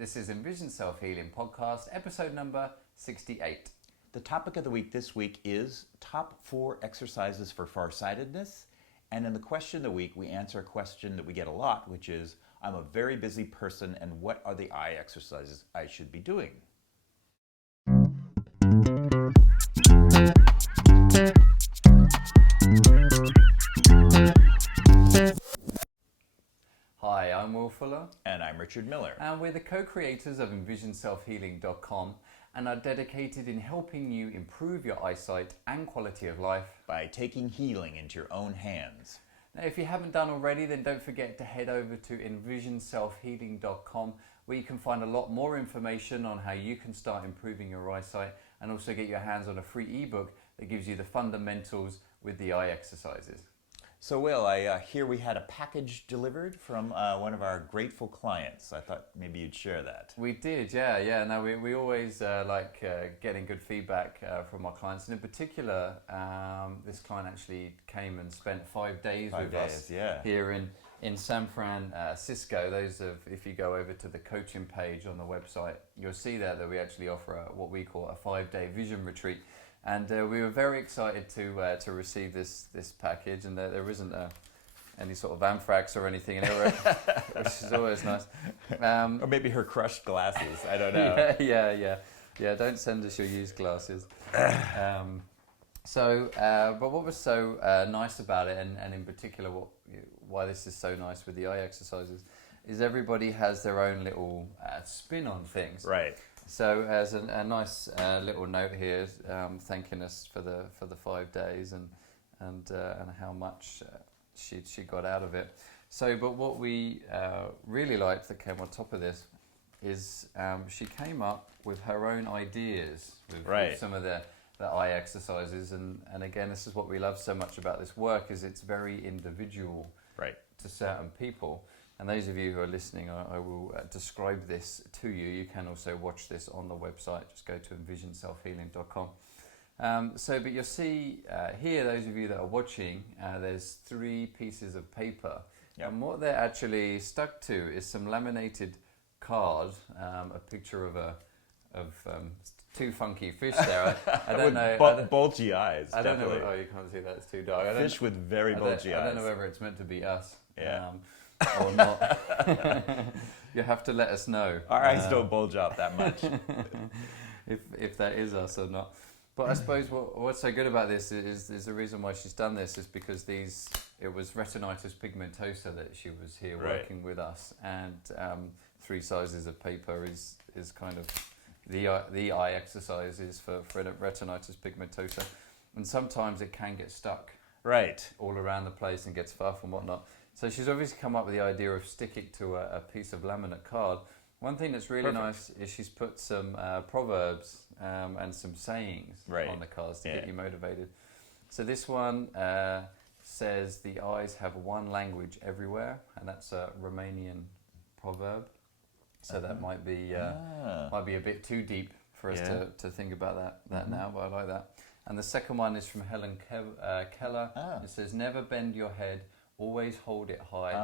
This is Envision Self-Healing Podcast, episode number 68. The topic of the week this week is top 4 exercises for farsightedness. And in the question of the week, we answer a question that we get a lot, which is, I'm a very busy person, and what are the eye exercises I should be doing? Hi, I'm Will Fuller. And I'm Richard Miller. And we're the co-creators of EnvisionSelfHealing.com and are dedicated in helping you improve your eyesight and quality of life By taking healing into your own hands. Now, if you haven't done already, then don't forget to head over to EnvisionSelfHealing.com, where you can find a lot more information on how you can start improving your eyesight and also get your hands on a free ebook that gives you the fundamentals with the eye exercises. So Will, I hear we had a package delivered from one of our grateful clients. I thought maybe you'd share that. We did, yeah. No, we always like getting good feedback from our clients. And in particular, this client actually came and spent 5 days with us here in San Francisco. If you go over to the coaching page on the website, you'll see there that we actually offer what we call a 5-day vision retreat. And we were very excited to receive this package, and there isn't any sort of anthrax or anything in it, which is always nice. Or maybe her crushed glasses, I don't know. Yeah, don't send us your used glasses. But what was so nice about it, and in particular why this is so nice with the eye exercises, is everybody has their own little spin on things. Right. So as a nice little note here, thanking us for the 5 days and how much she got out of it. So, but what we really liked that came on top of this is she came up with her own ideas with some of the eye exercises, and again, this is what we love so much about this work, is it's very individual to certain people. And those of you who are listening, I will describe this to you. You can also watch this on the website. Just go to EnvisionSelfHealing.com. But you'll see here, those of you that are watching, there's 3 pieces of paper. Yep. And what they're actually stuck to is some laminated card, a picture of 2 funky fish there. I don't know. Bulgy eyes. I don't know. Oh, you can't see that. It's too dark. Fish with very bulgy eyes. I don't know whether it's meant to be us. Yeah. Or not. You have to let us know. Our eyes don't bulge out that much. if that is us or not. But I suppose what's so good about this is the reason why she's done this is because it was retinitis pigmentosa that she was here working with us, and 3 sizes of paper is kind of the eye exercises for retinitis pigmentosa, and sometimes it can get stuck all around the place and gets fluff and whatnot. So she's obviously come up with the idea of sticking to a piece of laminate card. One thing that's really nice is she's put some proverbs and some sayings on the cards to get you motivated. So this one says, the eyes have one language everywhere, and that's a Romanian proverb. So that might be a bit too deep for us to think about that now, but I like that. And the second one is from Helen Keller. It says, never bend your head, always hold it high.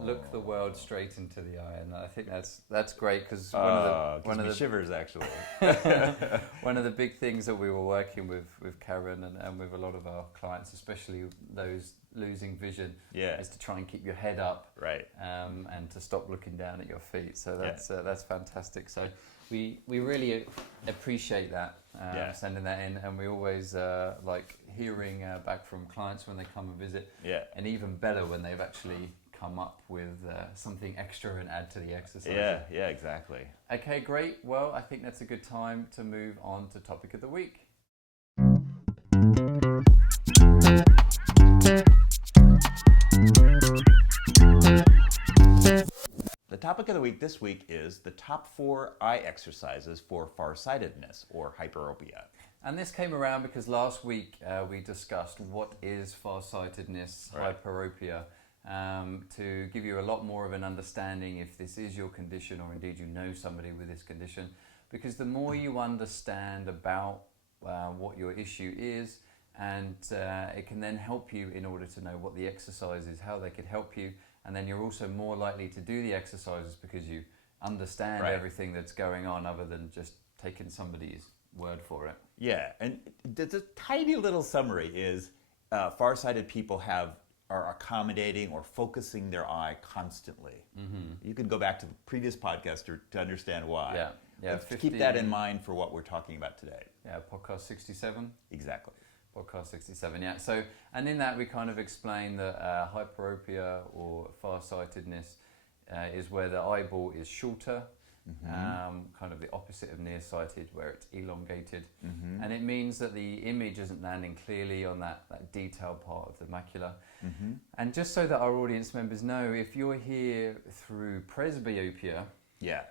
Look the world straight into the eye, and I think that's great because one of the shivers actually. One of the big things that we were working with Karen and with a lot of our clients, especially those losing vision, is to try and keep your head up, and to stop looking down at your feet. So that's fantastic. So we really appreciate that, sending that in, and we always like hearing back from clients when they come and visit, and even better when they've actually come up with something extra and add to the exercise. Yeah, exactly. Okay, great. Well, I think that's a good time to move on to topic of the week. The topic of the week this week is the top 4 eye exercises for farsightedness or hyperopia. And this came around because last week we discussed what is farsightedness, hyperopia, to give you a lot more of an understanding if this is your condition or indeed you know somebody with this condition. Because the more you understand about what your issue is, and it can then help you in order to know what the exercise is, how they could help you, and then you're also more likely to do the exercises because you understand everything that's going on other than just taking somebody's word for it. Yeah, and the tiny little summary is farsighted people are accommodating or focusing their eye constantly. You can go back to the previous podcast to understand why. Yeah. Let's keep that in mind for what we're talking about today. Yeah, podcast 67. Exactly. Podcast 67, yeah. So, and in that we kind of explain that hyperopia or farsightedness is where the eyeball is shorter, kind of the opposite of nearsighted, where it's elongated. And it means that the image isn't landing clearly on that detailed part of the macula. And just so that our audience members know, if you're here through presbyopia,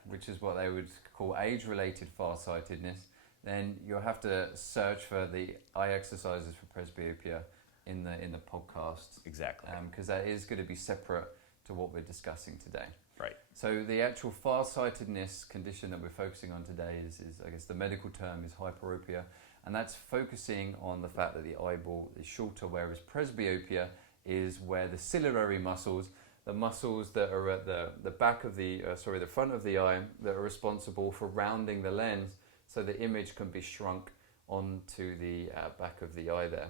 which is what they would call age-related farsightedness, then you'll have to search for the eye exercises for presbyopia in the podcast. Exactly. Because that is going to be separate to what we're discussing today. Right. So the actual farsightedness condition that we're focusing on today is I guess the medical term is hyperopia, and that's focusing on the fact that the eyeball is shorter, whereas presbyopia is where the ciliary muscles, the muscles that are at the back of the front of the eye, that are responsible for rounding the lens so the image can be shrunk onto the back of the eye there.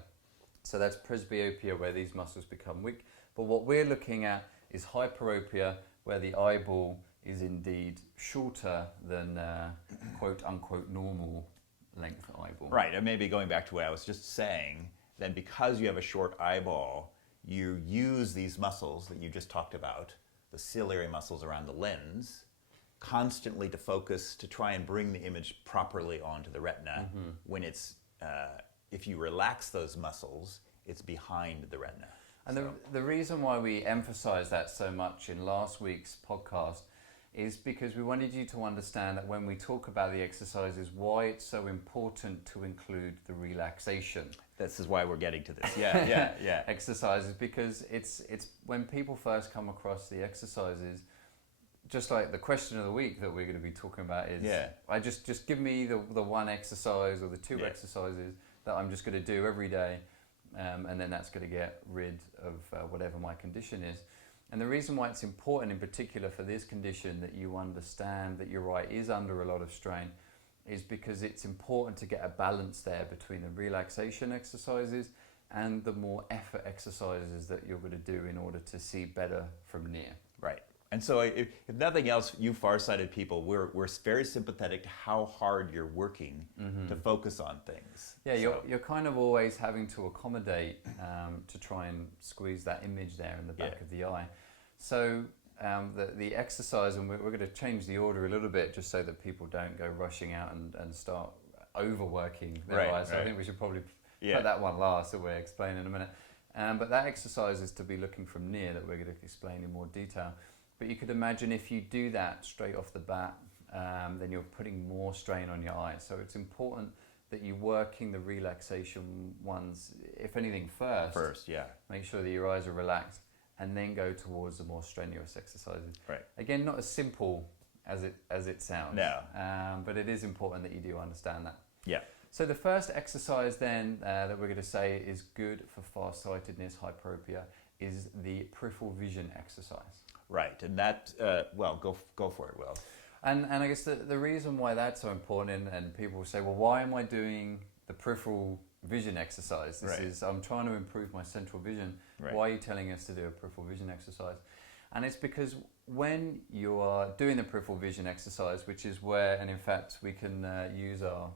So that's presbyopia, where these muscles become weak. But what we're looking at is hyperopia, where the eyeball is indeed shorter than quote unquote normal length eyeball. Right, and maybe going back to what I was just saying, then because you have a short eyeball, you use these muscles that you just talked about, the ciliary muscles around the lens, constantly to focus to try and bring the image properly onto the retina. When it's, if you relax those muscles, it's behind the retina. And the reason why we emphasize that so much in last week's podcast is because we wanted you to understand that when we talk about the exercises, why it's so important to include the relaxation. This is why we're getting to this. Yeah. Exercises, because it's when people first come across the exercises, just like the question of the week that we're going to be talking about is, I just give me the one exercise or the two exercises that I'm just going to do every day, and then that's going to get rid of whatever my condition is. And the reason why it's important in particular for this condition that you understand that your eye is under a lot of strain is because it's important to get a balance there between the relaxation exercises and the more effort exercises that you're going to do in order to see better from near. Right. And so if nothing else, you farsighted people, we're very sympathetic to how hard you're working to focus on things. Yeah, you're kind of always having to accommodate to try and squeeze that image there in the back of the eye. So the exercise, and we're going to change the order a little bit just so that people don't go rushing out and start overworking their eyes. So I think we should probably put that one last that we'll explain in a minute. But that exercise is to be looking from near, that we're going to explain in more detail. But you could imagine if you do that straight off the bat, then you're putting more strain on your eyes. So it's important that you're working the relaxation ones, if anything, first. Make sure that your eyes are relaxed, and then go towards the more strenuous exercises. Right. Again, not as simple as it sounds. No. But it is important that you do understand that. Yeah. So the first exercise then that we're going to say is good for farsightedness, hyperopia, is the peripheral vision exercise. Right, and that, go for it, Will. And I guess the reason why that's so important, and people will say, well, why am I doing the peripheral vision exercise? I'm trying to improve my central vision. Right. Why are you telling us to do a peripheral vision exercise? And it's because when you are doing the peripheral vision exercise, which is where, and in fact, we can use our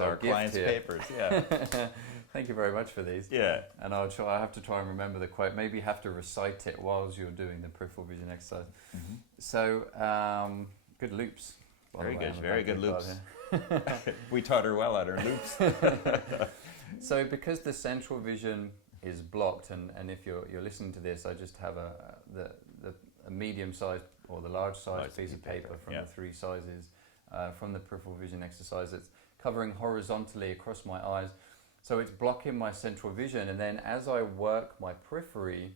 our clients' papers. Yeah. Thank you very much for these. Yeah. And I have to try and remember the quote. Maybe you have to recite it whilst you're doing the peripheral vision exercise. So, good loops. Very good loops. We taught her well at her loops. So, because the central vision is blocked, and if you're listening to this, I just have a medium-sized or the large-sized piece of paper from the three sizes from the peripheral vision exercise. It's covering horizontally across my eyes. So it's blocking my central vision, and then as I work my periphery,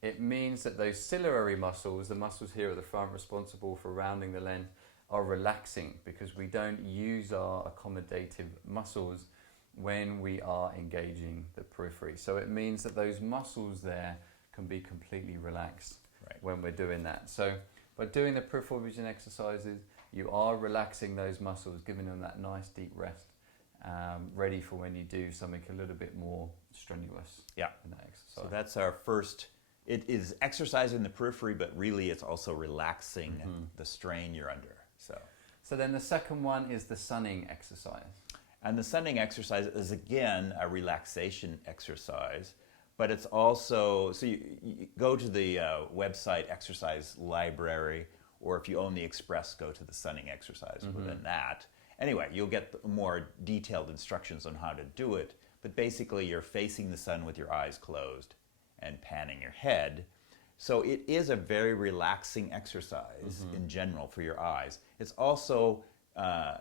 it means that those ciliary muscles, the muscles here at the front responsible for rounding the lens, are relaxing because we don't use our accommodative muscles when we are engaging the periphery. So it means that those muscles there can be completely relaxed when we're doing that. So By doing the peripheral vision exercises, you are relaxing those muscles, giving them that nice deep rest, ready for when you do something a little bit more strenuous in that exercise. So that's our first. It is exercising the periphery, but really it's also relaxing the strain you're under. So then the second one is the sunning exercise. And the sunning exercise is again a relaxation exercise, but it's also, so you go to the website exercise library, or if you own the Express, go to the sunning exercise within that. Anyway, you'll get more detailed instructions on how to do it, but basically you're facing the sun with your eyes closed and panning your head. So it is a very relaxing exercise in general for your eyes. It's also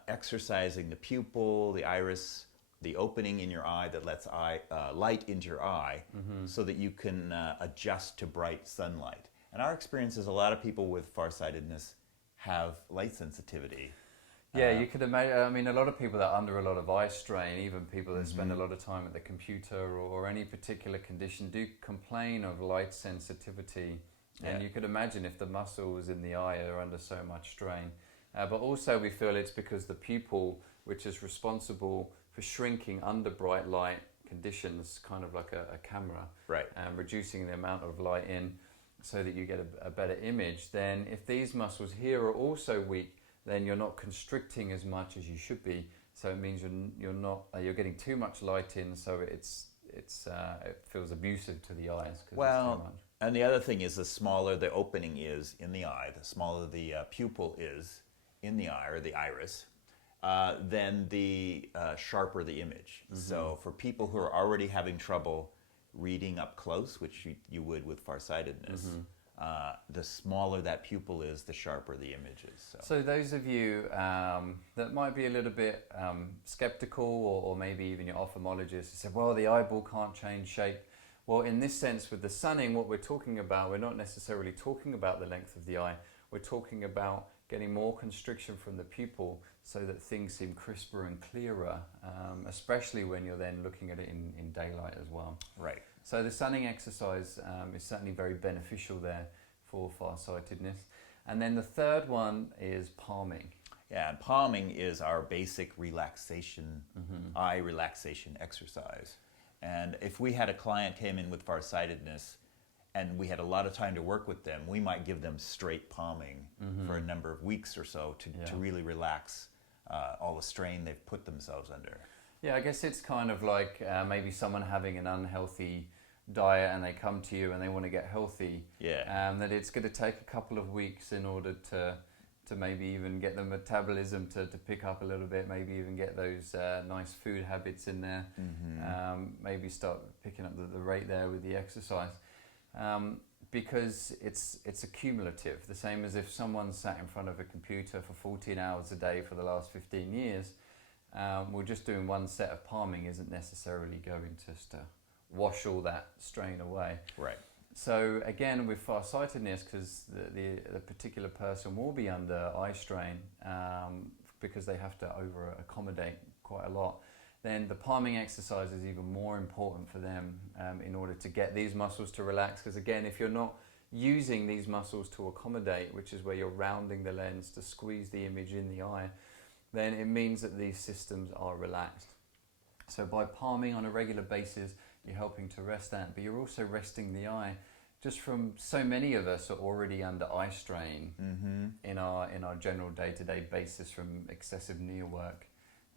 exercising the pupil, the iris, the opening in your eye that lets light into your eye so that you can adjust to bright sunlight. And our experience is a lot of people with farsightedness have light sensitivity. Yeah, you could imagine. I mean, a lot of people that are under a lot of eye strain, even people that spend a lot of time at the computer or any particular condition, do complain of light sensitivity. And you could imagine if the muscles in the eye are under so much strain. But also we feel it's because the pupil, which is responsible for shrinking under bright light conditions, kind of like a camera, and reducing the amount of light in so that you get a better image. Then if these muscles here are also weak, then you're not constricting as much as you should be. So it means you're getting too much light in, so it feels abusive to the eyes. It's too much. And the other thing is, the smaller the opening is in the eye, the smaller the pupil is in the eye or the iris, then the sharper the image. So for people who are already having trouble reading up close, which you would with farsightedness, the smaller that pupil is, the sharper the image is. So those of you that might be a little bit skeptical, or maybe even your ophthalmologist, say, well, the eyeball can't change shape. Well, in this sense, with the sunning, what we're talking about, we're not necessarily talking about the length of the eye. We're talking about getting more constriction from the pupil so that things seem crisper and clearer, especially when you're then looking at it in daylight as well. Right. So the sunning exercise is certainly very beneficial there for farsightedness. And then the third one is palming. Yeah, and palming is our basic relaxation, eye relaxation exercise. And if we had a client came in with farsightedness and we had a lot of time to work with them, we might give them straight palming for a number of weeks or so to really relax all the strain they've put themselves under. Yeah, I guess it's kind of like maybe someone having an unhealthy diet and they come to you and they want to get healthy. That it's going to take a couple of weeks in order to maybe even get the metabolism to pick up a little bit, maybe even get those nice food habits in there, maybe start picking up the rate there with the exercise. Because it's accumulative, the same as if someone sat in front of a computer for 14 hours a day for the last 15 years. Well, just doing one set of palming isn't necessarily going to wash all that strain away. Right. So again, with farsightedness, because the particular person will be under eye strain because they have to over accommodate quite a lot, then the palming exercise is even more important for them in order to get these muscles to relax. Because again, if you're not using these muscles to accommodate, which is where you're rounding the lens to squeeze the image in the eye, then it means that these systems are relaxed. So by palming on a regular basis, you're helping to rest that, but you're also resting the eye. Just from so many of us are already under eye strain in our general day-to-day basis from excessive near work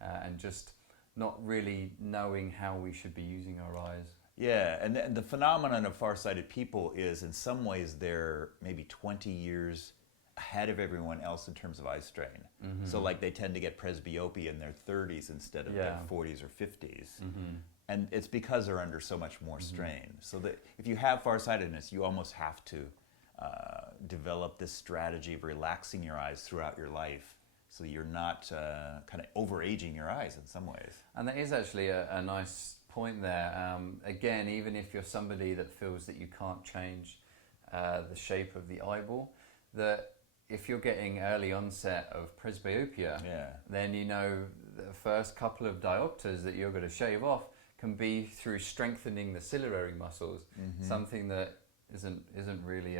and just not really knowing how we should be using our eyes. Yeah, and the phenomenon of farsighted people is in some ways they're maybe 20 years ahead of everyone else in terms of eye strain. So like they tend to get presbyopia in their 30s instead of their 40s or 50s. And it's because they're under so much more strain. So that if you have farsightedness, you almost have to develop this strategy of relaxing your eyes throughout your life so you're not kind of overaging your eyes in some ways. And that is actually a nice point there. Again, even if you're somebody that feels that you can't change the shape of the eyeball, that if you're getting early onset of presbyopia, then you know the first couple of diopters that you're going to shave off can be through strengthening the ciliary muscles, something that isn't really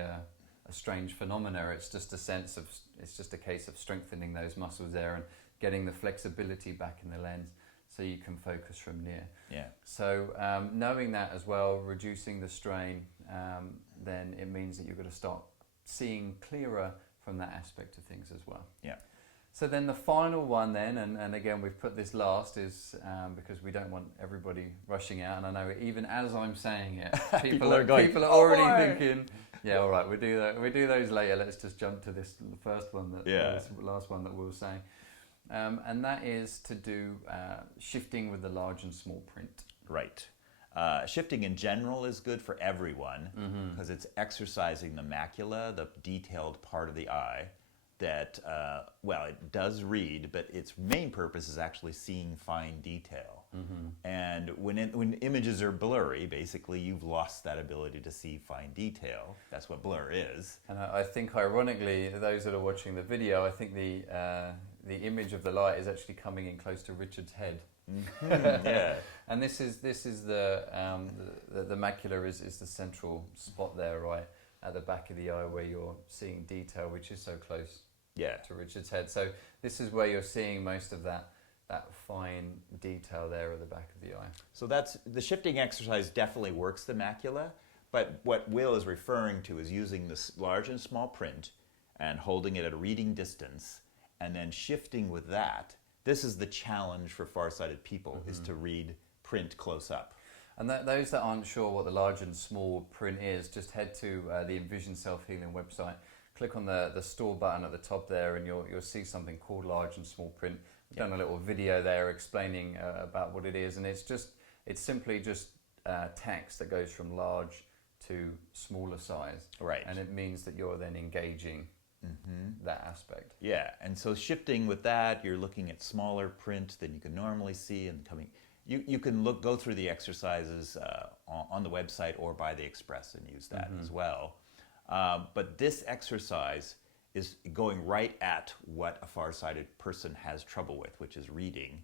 a strange phenomena. It's just a case of strengthening those muscles there and getting the flexibility back in the lens so you can focus from near. Yeah. So knowing that as well, reducing the strain, then it means that you're going to start seeing clearer from that aspect of things as well. Yeah. So then the final one then, and again we've put this last, is because we don't want everybody rushing out, and I know even as I'm saying it, people are already thinking, yeah, all right, we do those later, let's just jump to this first one, this last one that we'll say. And that is to do shifting with the large and small print. Right. Shifting in general is good for everyone because it's exercising the macula, the detailed part of the eye that, it does read, but its main purpose is actually seeing fine detail. And when images are blurry, basically you've lost that ability to see fine detail. That's what blur is. And I think ironically, those that are watching the video, I think the image of the light is actually coming in close to Richard's head. Yeah. And this is the macula is the central spot there, right at the back of the eye where you're seeing detail, which is so close to Richard's head. So this is where you're seeing most of that fine detail there at the back of the eye. So that's the shifting exercise definitely works the macula, but what Will is referring to is using this large and small print and holding it at a reading distance and then shifting with that. This is the challenge for farsighted people, is to read print close up. And those that aren't sure what the large and small print is, just head to the Envision self-healing website, click on the store button at the top there, and you'll see something called large and small print. We've done a little video there explaining about what it is, and it's simply just text that goes from large to smaller size. Right. And it means that you're then engaging that aspect. Yeah, and so shifting with that, you're looking at smaller print than you can normally see, and coming. You can go through the exercises on the website or by the Express and use that as well. But this exercise is going right at what a farsighted person has trouble with, which is reading.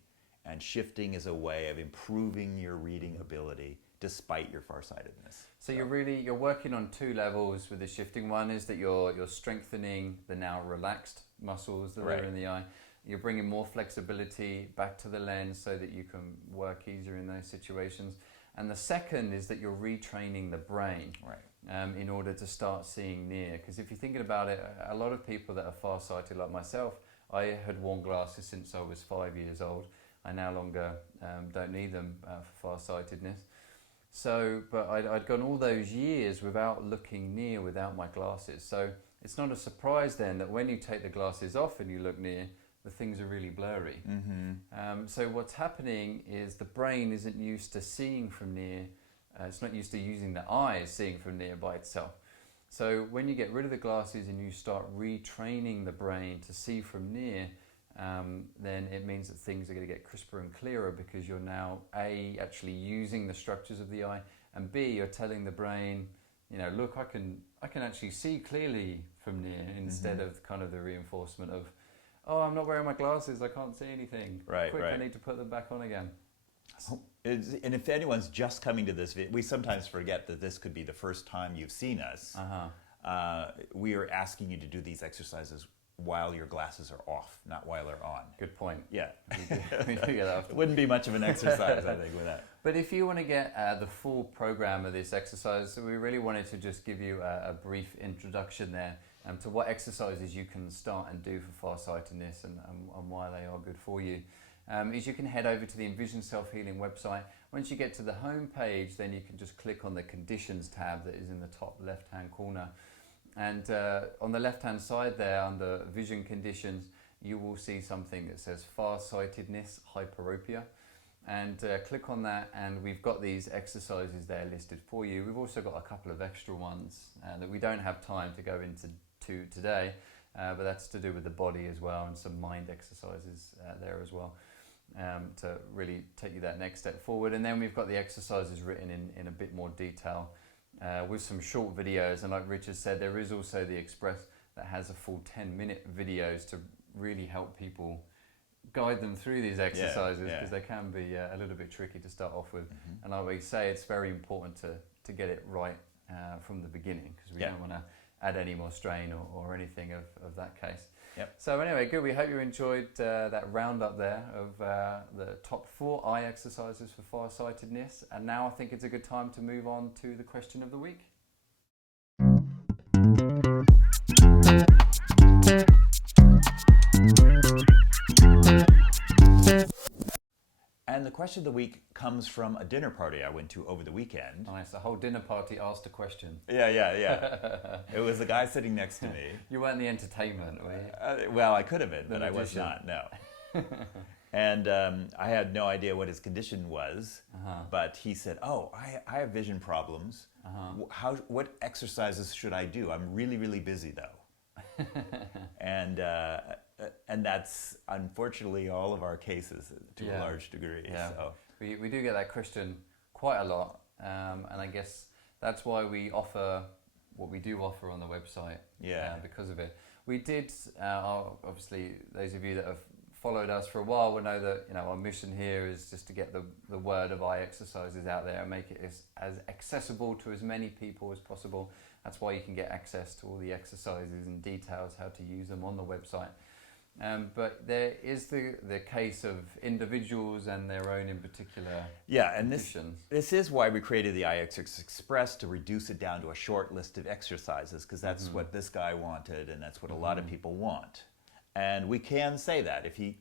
And shifting is a way of improving your reading ability despite your farsightedness. So you're working on two levels with the shifting. One is that you're strengthening the now relaxed muscles that are in the eye. You're bringing more flexibility back to the lens so that you can work easier in those situations. And the second is that you're retraining the brain in order to start seeing near. Because if you're thinking about it, a lot of people that are farsighted like myself, I had worn glasses since I was 5 years old. I no longer don't need them for farsightedness. So, but I'd gone all those years without looking near without my glasses. So it's not a surprise then that when you take the glasses off and you look near, the things are really blurry. So what's happening is the brain isn't used to seeing from near. It's not used to using the eyes seeing from near by itself. So when you get rid of the glasses and you start retraining the brain to see from near, then it means that things are going to get crisper and clearer because you're now A, actually using the structures of the eye, and B, you're telling the brain, look, I can actually see clearly from near, instead of kind of the reinforcement of, oh, I'm not wearing my glasses, I can't see anything. Quick, I need to put them back on again. And if anyone's just coming to this video, we sometimes forget that this could be the first time you've seen us. We are asking you to do these exercises while your glasses are off, not while they're on. Good point. Yeah. We do get that. It wouldn't be much of an exercise, I think, with that. But if you want to get the full program of this exercise, we really wanted to just give you a brief introduction there to what exercises you can start and do for farsightedness and why they are good for you. Is you can head over to the Envision Self-Healing website. Once you get to the home page, then you can just click on the Conditions tab that is in the top left-hand corner. And on the left-hand side there, under Vision Conditions, you will see something that says Farsightedness, Hyperopia. And click on that, and we've got these exercises there listed for you. We've also got a couple of extra ones that we don't have time to go into today, but that's to do with the body as well, and some mind exercises there as well, to really take you that next step forward. And then we've got the exercises written in a bit more detail with some short videos, and like Richard said, there is also the Express that has a full 10-minute videos to really help people, guide them through these exercises, because they can be a little bit tricky to start off with. And like we say, it's very important to get it right from the beginning, because we don't want to add any more strain or anything of that case. Yep. So anyway, good. We hope you enjoyed that roundup there of the top 4 eye exercises for farsightedness. And now I think it's a good time to move on to the question of the week. And the question of the week comes from a dinner party I went to over the weekend. Nice, a whole dinner party asked a question. Yeah. It was the guy sitting next to me. You weren't the entertainment, were you? Well, I could have been, The but magician. I was not, no. And I had no idea what his condition was, but he said, "Oh, I have vision problems. What exercises should I do? I'm really, really busy though." And that's unfortunately all of our cases to a large degree. Yeah. So. We do get that question quite a lot, and I guess that's why we offer what we do offer on the website. Yeah. Because of it, we did. Obviously, those of you that have followed us for a while will know that our mission here is just to get the word of eye exercises out there and make it as accessible to as many people as possible. That's why you can get access to all the exercises and details how to use them on the website. But there is the case of individuals and their own in particular conditions. This is why we created the EyesA Express, to reduce it down to a short list of exercises, because that's what this guy wanted and that's what a lot of people want. And we can say that if he,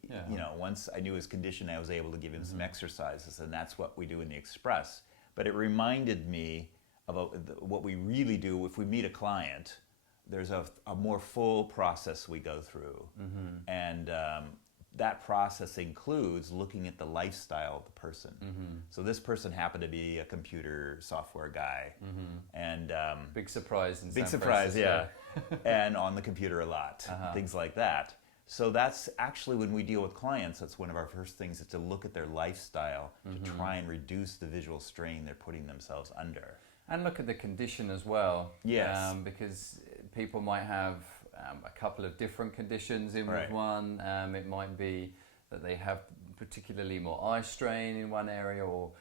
once I knew his condition, I was able to give him some exercises, and that's what we do in the Express. But it reminded me of what we really do if we meet a client. There's a more full process we go through, and that process includes looking at the lifestyle of the person. So this person happened to be a computer software guy, and big surprise in big San surprise, Francisco. and on the computer a lot, things like that. So that's actually when we deal with clients, that's one of our first things, is to look at their lifestyle to try and reduce the visual strain they're putting themselves under. And look at the condition as well. Yes. Because people might have a couple of different conditions in with one. It might be that they have particularly more eye strain in one area, or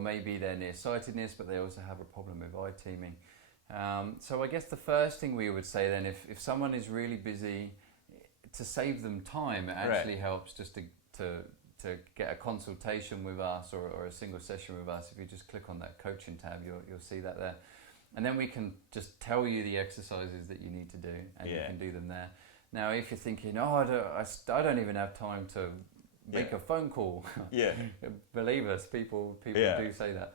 maybe they're nearsightedness, but they also have a problem with eye teaming. So I guess the first thing we would say then, if someone is really busy, to save them time, it actually helps just to get a consultation with us or a single session with us. If you just click on that coaching tab, you'll see that there. And then we can just tell you the exercises that you need to do, and you can do them there. Now, if you're thinking, I don't even have time to make a phone call. Believe us, people do say that.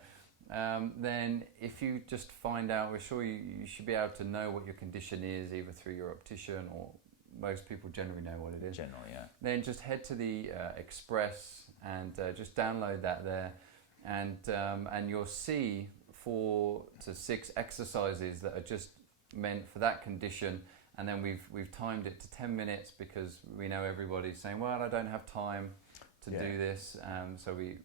Then if you just find out, we're sure you should be able to know what your condition is, either through your optician, or most people generally know what it is. Generally, yeah. Then just head to the Express and just download that there, and you'll see 4 to 6 exercises that are just meant for that condition. And then we've timed it to 10 minutes because we know everybody's saying, well, I don't have time to do this. So we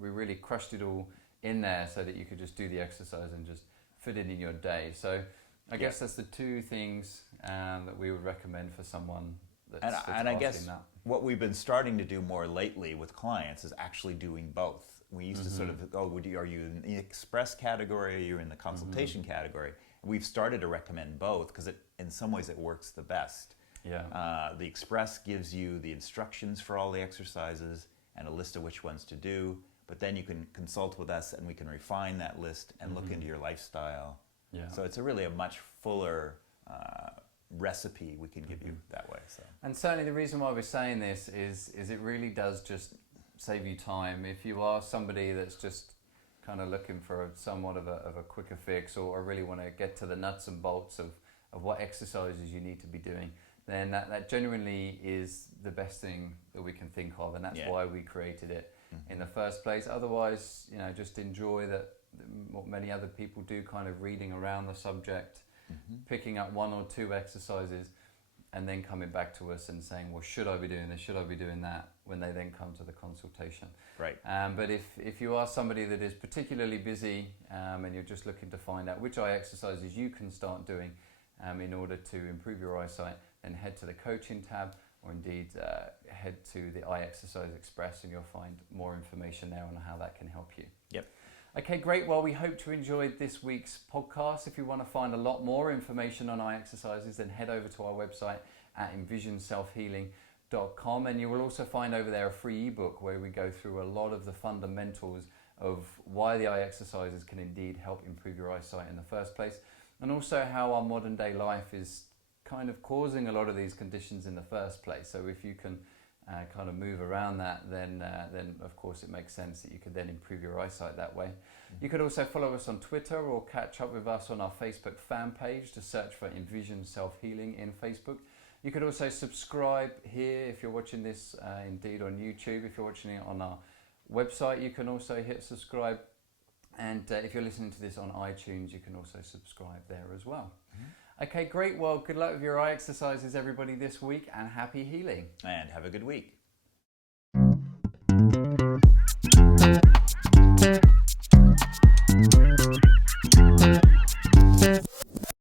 really crushed it all in there so that you could just do the exercise and just fit it in your day. So I guess that's the 2 things that we would recommend for someone that's and I guess asking that. What we've been starting to do more lately with clients is actually doing both. We used to sort of, are you in the Express category, or are you in the consultation category? And we've started to recommend both because in some ways it works the best. Yeah. The Express gives you the instructions for all the exercises and a list of which ones to do, but then you can consult with us and we can refine that list and look into your lifestyle. Yeah. So it's really a much fuller recipe we can give you that way. So. And certainly the reason why we're saying this is it really does just save you time. If you are somebody that's just kind of looking for somewhat of a quicker fix, or really want to get to the nuts and bolts of what exercises you need to be doing, then that genuinely is the best thing that we can think of, and that's why we created it in the first place. Otherwise, just enjoy what many other people do, kind of reading around the subject, picking up 1 or 2 exercises, and then coming back to us and saying, well, should I be doing this? Should I be doing that? When they then come to the consultation. Right. But if you are somebody that is particularly busy and you're just looking to find out which eye exercises you can start doing in order to improve your eyesight, then head to the coaching tab, or indeed head to the EyesA Express, and you'll find more information there on how that can help you. Yep. Okay, great. Well, we hope you enjoyed this week's podcast. If you want to find a lot more information on eye exercises, then head over to our website at envisionselfhealing.com, and you will also find over there a free ebook where we go through a lot of the fundamentals of why the eye exercises can indeed help improve your eyesight in the first place, and also how our modern day life is kind of causing a lot of these conditions in the first place. So if you can kind of move around that, then of course it makes sense that you could then improve your eyesight that way. You could also follow us on Twitter or catch up with us on our Facebook fan page. To search for Envision Self Healing in Facebook. You could also subscribe here if you're watching this indeed on YouTube. If you're watching it on our website, you can also hit subscribe. And if you're listening to this on iTunes, you can also subscribe there as well. Okay, great. Well, good luck with your eye exercises, everybody, this week, and happy healing. And have a good week.